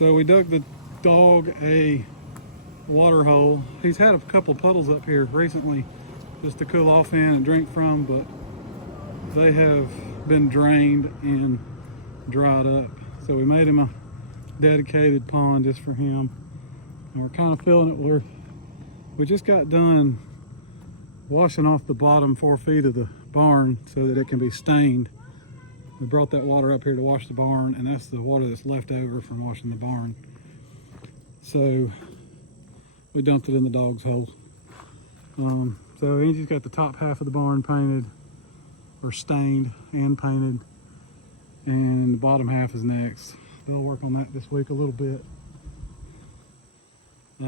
So we dug the dog a water hole. He's had a couple puddles up here recently just to cool off in and drink from, but they have been drained and dried up. So we made him a dedicated pond just for him. And we're kind of filling it. We just got done washing off the bottom 4 feet of the barn so that it can be stained. We brought that water up here to wash the barn, and that's the water that's left over from washing the barn. So we dumped it in the dog's hole. So Angie's got the top half of the barn painted, or stained and painted, and the bottom half is next. They'll work on that this week a little bit. I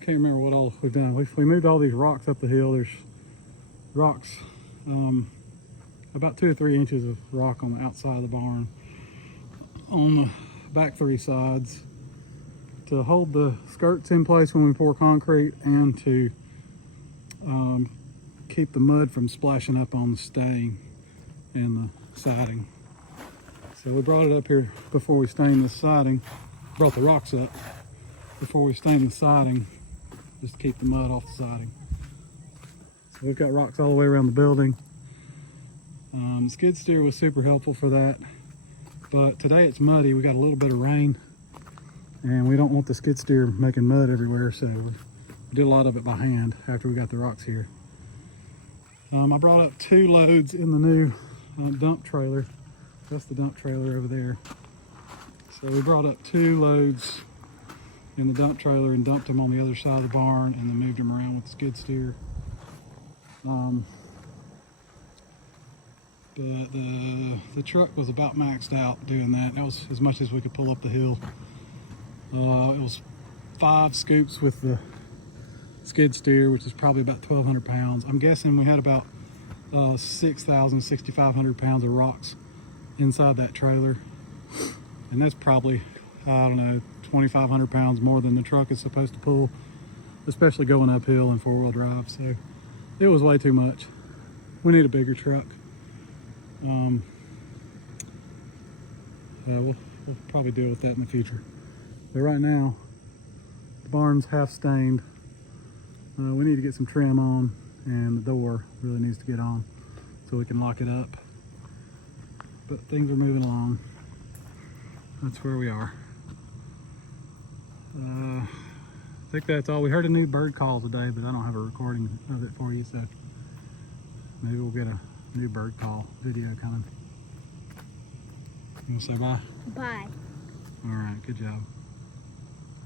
can't remember what all we've done. We moved all these rocks up the hill. There's rocks, about 2 or 3 inches of rock on the outside of the barn, on the back 3 sides, to hold the skirts in place when we pour concrete, and to keep the mud from splashing up on the stain and the siding. So we brought it up here before we stained the siding, brought the rocks up before we stained the siding, just to keep the mud off the siding. So we've got rocks all the way around the building. The skid steer was super helpful for that, but today it's muddy. We got a little bit of rain, and we don't want the skid steer making mud everywhere, so we did a lot of it by hand after we got the rocks here. I brought up 2 loads in the new dump trailer. That's the dump trailer over there. So we brought up 2 loads in the dump trailer and dumped them on the other side of the barn, and then moved them around with the skid steer. But the truck was about maxed out doing that. That was as much as we could pull up the hill. It was 5 scoops with the skid steer, which is probably about 1,200 pounds. I'm guessing we had about 6,500 pounds of rocks inside that trailer. And that's probably, I don't know, 2,500 pounds more than the truck is supposed to pull, especially going uphill in 4-wheel drive. So it was way too much. We need a bigger truck. We'll probably deal with that in the future. But right now, the barn's half stained. We need to get some trim on, and the door really needs to get on so we can lock it up. But things are moving along. That's where we are. I think that's all. We heard a new bird call today, but I don't have a recording of it for you, so maybe we'll get a new bird call video coming. You want to say bye? Bye. All right, good job.